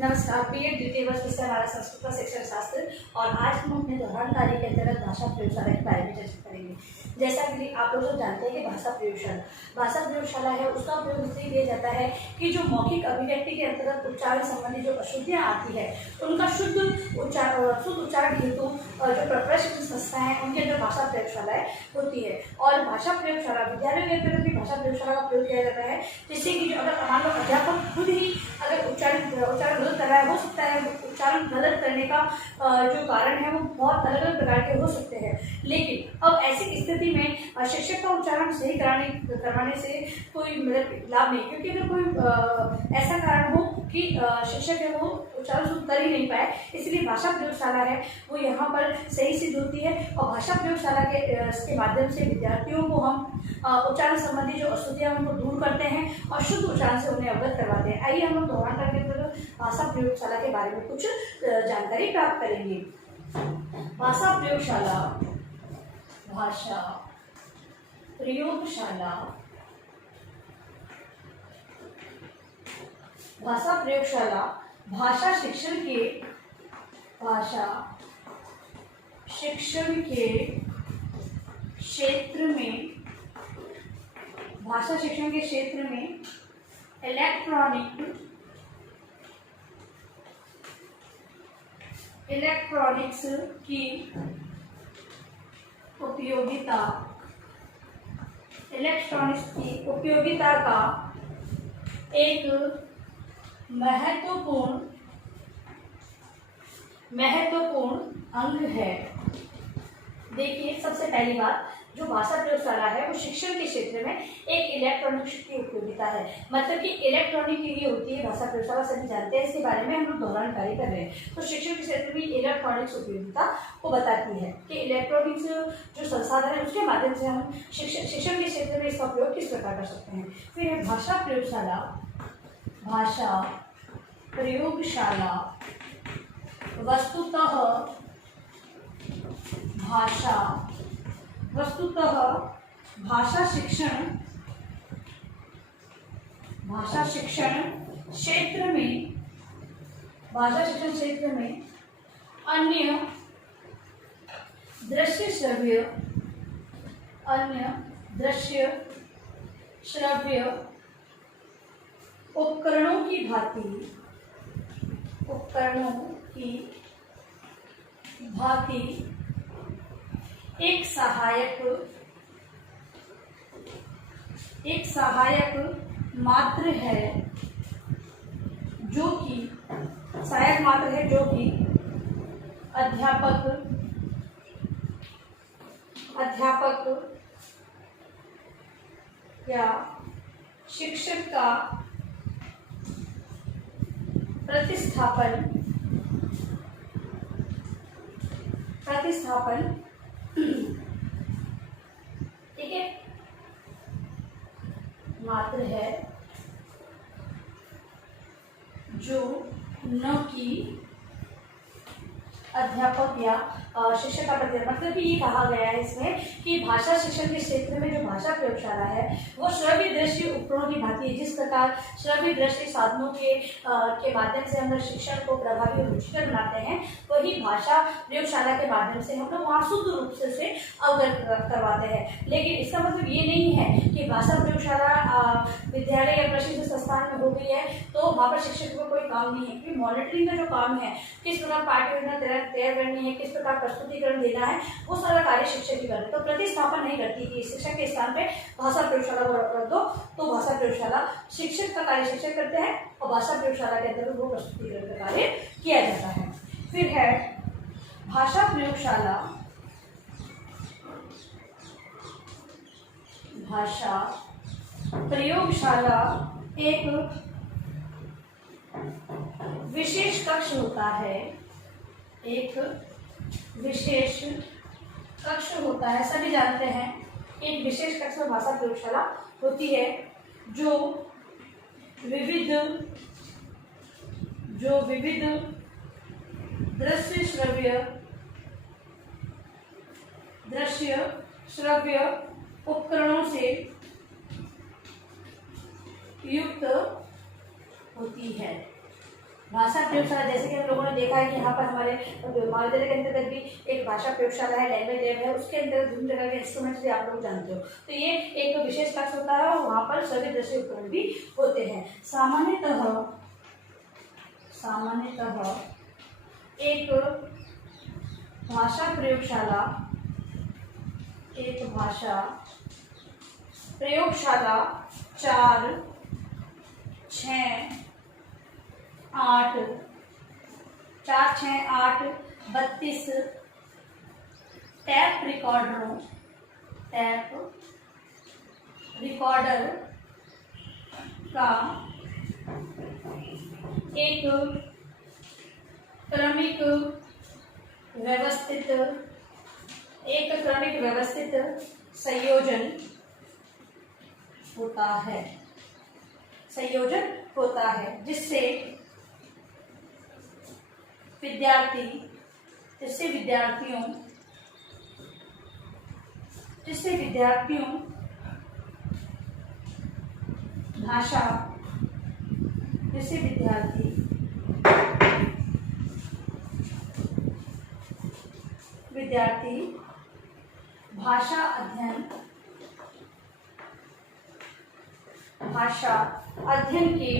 नमस्कार। पीएड द्वितीय वर्ष विषय हमारा संस्कृत का शिक्षण शास्त्र और आज हम अपने दोहरान कार्य के अंतर्गत भाषा प्रयोगशाला के बारे में चर्चा करेंगे। जैसा कि आप लोग सब जानते हैं कि भाषा प्रयोगशाला है, उसका उपयोग इसलिए किया जाता है कि जो मौखिक अभिव्यक्ति के अंतर्गत उच्चारण संबंधी जो अशुद्धियाँ आती है उनका शुद्ध उच्चारण हेतु जो प्रशिक्षण संस्था है उनके अंदर भाषा प्रयोगशालाएं होती है। और भाषा प्रयोगशाला विद्यालयों के अंतर्गत भी भाषा प्रयोगशाला का प्रयोग किया जाता है, जिससे कि जो अगर मान लो अध्यापक खुद ही अगर उच्चारण गलत कर रहा है, हो सकता है उच्चारण गलत करने का जो कारण है वो बहुत अलग अलग प्रकार के हो सकते हैं, लेकिन अब ऐसी स्थिति में शिक्षक का उच्चारण सही करवाने से कोई मतलब लाभ नहीं, क्योंकि अगर कोई ऐसा कारण हो कि शिक्षक है वो उच्चारण शुद्ध कर ही नहीं पाए, इसलिए भाषा प्रयोगशाला है वो यहाँ पर सही सिद्ध होती है। और भाषा प्रयोगशाला के माध्यम से विद्यार्थियों को हम उच्चारण संबंधी जो अशुद्धियाँ उनको दूर करते हैं और शुद्ध उच्चारण से उन्हें अवगत करवाते हैं। आइए हम लोग दोहरान करके भाषा प्रयोगशाला के बारे में कुछ जानकारी प्राप्त करेंगे। भाषा प्रयोगशाला भाषा शिक्षण के क्षेत्र में इलेक्ट्रॉनिक्स की उपयोगिता का एक महत्वपूर्ण अंग है। देखिए, सबसे पहली बात, जो भाषा प्रयोगशाला है वो शिक्षण के क्षेत्र में एक इलेक्ट्रॉनिक्स की उपयोगिता है, मतलब कि इलेक्ट्रॉनिक के लिए होती है भाषा प्रयोगशाला। सभी जानते हैं, इसके बारे में हम लोग दोहरान कार्य कर रहे हैं। तो शिक्षण के क्षेत्र में इलेक्ट्रॉनिक्स उपयोगिता को बताती है कि इलेक्ट्रॉनिक्स जो संसाधन है उसके माध्यम से हम शिक्षण के क्षेत्र में इसका उपयोग किस प्रकार कर सकते हैं। फिर है भाषा प्रयोगशाला वस्तुतः भाषा शिक्षण क्षेत्र में अन्य दृश्य श्रव्य उपकरणों की भांति एक सहायक मात्र है, जो कि अध्यापक या शिक्षक का प्रतिस्थापन ठीक है मात्र है, जो न कि अध्यापक या शिक्षक का प्रतिनिधित्व। मतलब कि ये कहा गया है इसमें कि भाषा शिक्षण के क्षेत्र में जो भाषा प्रयोगशाला है वो श्रव्य दृश्य उपकरणों की भांति है। जिस प्रकार श्रव्य दृश्य साधनों के माध्यम से हम लोग शिक्षण को प्रभावी और रुचिकर बनाते हैं, वही भाषा प्रयोगशाला के माध्यम से हम लोग वहाँ शुद्ध रूप से अवगत करवाते हैं। लेकिन इसका मतलब ये नहीं है कि भाषा प्रयोगशाला विद्यालय या प्रशिक्षण संस्थान में हो गई है तो वहाँ पर शिक्षक को कोई काम नहीं है, क्योंकि मॉनिटरिंग का जो काम है, किस प्रकार पाठ्य योजना तैयार करनी है, किस प्रकार प्रस्तुतिकरण देना है, वो सारा कार्य शिक्षक ही करते। तो प्रतिस्थापन नहीं करती कि शिक्षक के स्थान पे भाषा प्रयोगशाला रख दो, तो भाषा प्रयोगशाला शिक्षक का कार्य शिक्षक करते हैं और भाषा प्रयोगशाला के अंदर वो प्रस्तुतिकरण का कार्य किया जाता है। फिर है भाषा प्रयोगशाला एक विशेष कक्ष होता है, सभी जानते हैं एक विशेष कक्ष में भाषा प्रयोगशाला होती है, जो विविध दृश्य श्रव्य उपकरणों से युक्त होती है। भाषा प्रयोगशाला, जैसे कि हम लोगों ने देखा है कि यहाँ पर हमारे महाविद्यालय के अंतर्गत भी एक भाषा प्रयोगशाला है, लैंग्वेज लैब है, उसके अंतर्गत विभिन्न प्रकार के इंस्ट्रूमेंट्स भी आप लोग जानते हो। तो ये एक विशेष कक्ष होता है और वहाँ पर सभी दृश्य उपकरण भी होते हैं। सामान्यतः एक भाषा प्रयोगशाला 4, 6, 8 32 टैप रिकॉर्डर का एक क्रमिक व्यवस्थित संयोजन होता है जिससे विद्यार्थियों भाषा अध्ययन के लिए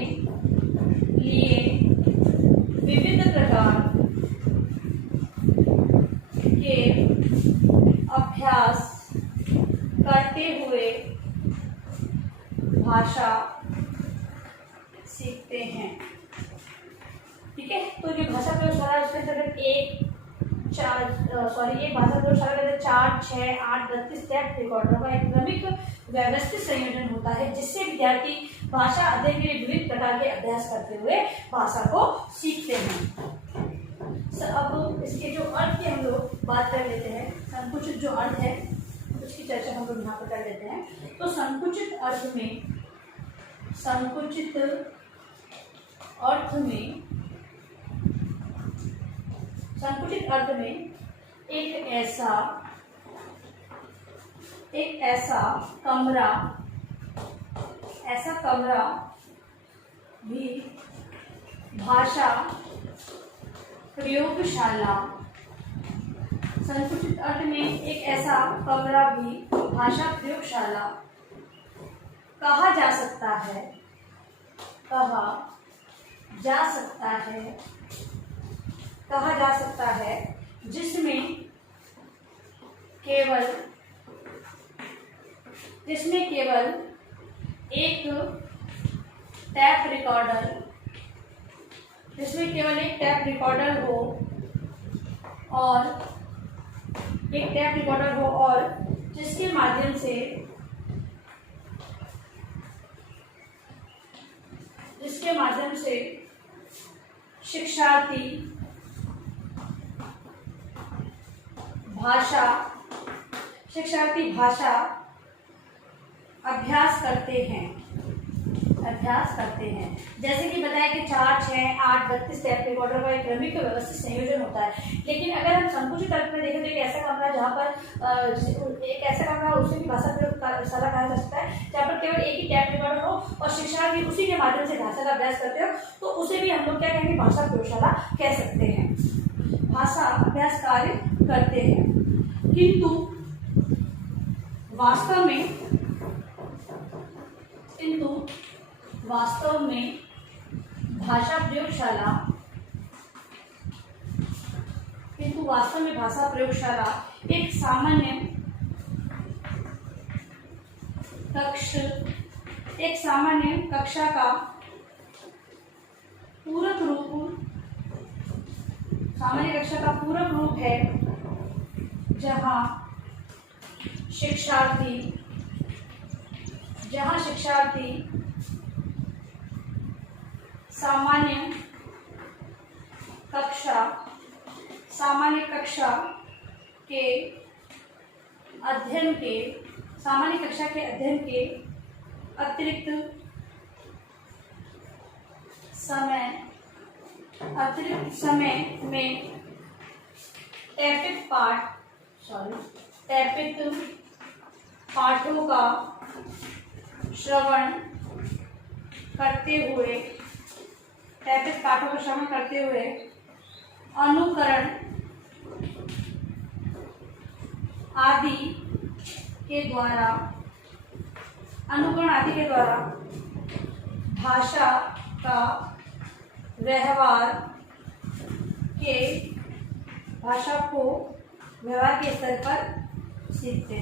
विविध प्रकार के अभ्यास करते हुए भाषा सीखते हैं। ठीक है, तो जो भाषा प्रयोगशाला उसके अंतर्गत एक भाषा प्रयोगशाला के अंदर 4, 6, 8, 32 टैप रिकॉर्डरों का एक क्रमिक व्यवस्थित संयोजन होता है जिससे विद्यार्थी भाषा अध्ययन के लिए विविध प्रकार के अभ्यास करते हुए भाषा को सीखते हैं। अब इसके जो अर्थ की हम लोग बात कर लेते हैं। संकुचित जो अर्थ है उसकी चर्चा हम लोग यहाँ पर कर लेते हैं। तो संकुचित अर्थ में एक ऐसा कमरा भी भाषा प्रयोगशाला। संकुचित अर्थ में एक ऐसा कमरा भी भाषा प्रयोगशाला कहा जा सकता है जिसमें केवल एक टैप रिकॉर्डर हो और जिसके माध्यम से शिक्षार्थी भाषा अभ्यास करते हैं। जैसे कि बताया कि 4, 6, 8, 32 टैप रिकॉर्डर का एक क्रमिक व्यवस्थित संयोजन होता है। लेकिन अगर हम संकुचित अर्थ में देखें तो एक ऐसा कमरा जहाँ पर उसे भी भाषा प्रयोगशाला कहा जा सकता है जहाँ पर केवल एक ही टैप रिकॉर्डर हो और शिक्षार्थी उसी के माध्यम से भाषा का अभ्यास करते हो, तो उसे भी हम लोग क्या कहेंगे, भाषा प्रयोगशाला कह सकते हैं। भाषा अभ्यास कार्य करते हैं, किंतु वास्तव में भाषा प्रयोगशाला एक सामान्य कक्षा का पूरक रूप है जहाँ शिक्षार्थी सामान्य कक्षा के अध्ययन के अतिरिक्त समय में टैपित पाठों का श्रवण करते हुए पाठों को श्रवण करते हुए अनुकरण आदि के द्वारा भाषा का व्यवहार के स्तर पर सीखते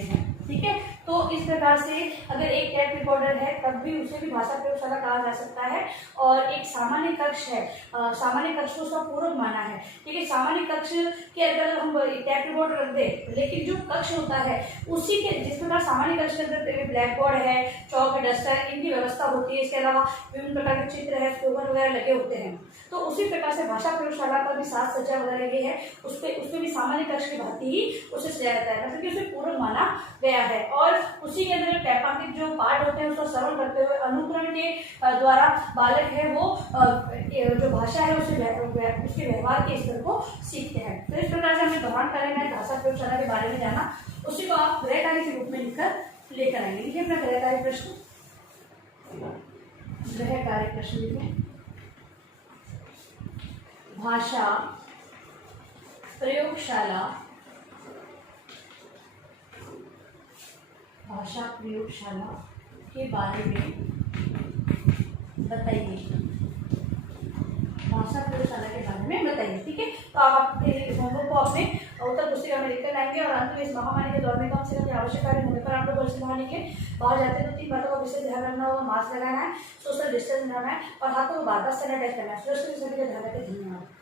हैं। ठीक है, तो इस प्रकार से अगर एक टेप रिकॉर्डर है तब भी उसे भी भाषा प्रयोगशाला कहा जा सकता है। और एक सामान्य कक्ष है, सामान्य कक्ष को उसका पूरक माना है। ठीक है, सामान्य कक्ष के अंदर हम टेप रिकॉर्डर रख दे, लेकिन जो कक्ष होता है उसी के, जिस प्रकार सामान्य कक्ष के अंदर ब्लैक बोर्ड है, चौक है, डस्टर है, इनकी व्यवस्था होती है, इसके अलावा विभिन्न प्रकार के चित्र है, स्लोगन वगैरह लगे होते हैं, तो उसी प्रकार से भाषा प्रयोगशाला का भी साज सज्जा वगैरह ये है, उसपे भी सामान्य कक्ष की भांति ही उसे सजाया जाता है, मतलब कि उसे पूरक माना गया है। और उसी के अंदर टैपांकित जो पाठ होते हैं उसको सरल करते हुए अनुकरण के द्वारा बालक है वो जो भाषा है उसके व्यवहार के स्तर को सीखते हैं। तो इस प्रकार से हमें दोहरान करेंगे भाषा प्रयोगशाला के बारे में जाना, उसी को आप गृह कार्य के रूप में लिखकर लेकर आएंगे। लिखिए अपना गृह कार्य प्रश्न, गृह कार्य प्रश्न लिखें। भाषा प्रयोगशाला के बारे में बताइए। भाषा प्रयोगशाला के बारे में बताइए। ठीक है, तो आप होमवर्क को अपने उत्तर पुस्तिका में लिखकर लाएंगे और अंत में इस महामारी के दौर में कम से कम आवश्यक कार्य होने पर आप लोग घर से बाहर निकले, बाहर जाते हैं तो 3 बातों का विशेष ध्यान रखना होगा। मास्क लगाना है, सोशल डिस्टेंस बनाना है और हाथों को बार-बार सैनिटाइज करना है। सुरक्षित सभी का ध्यान रखें। धन्यवाद।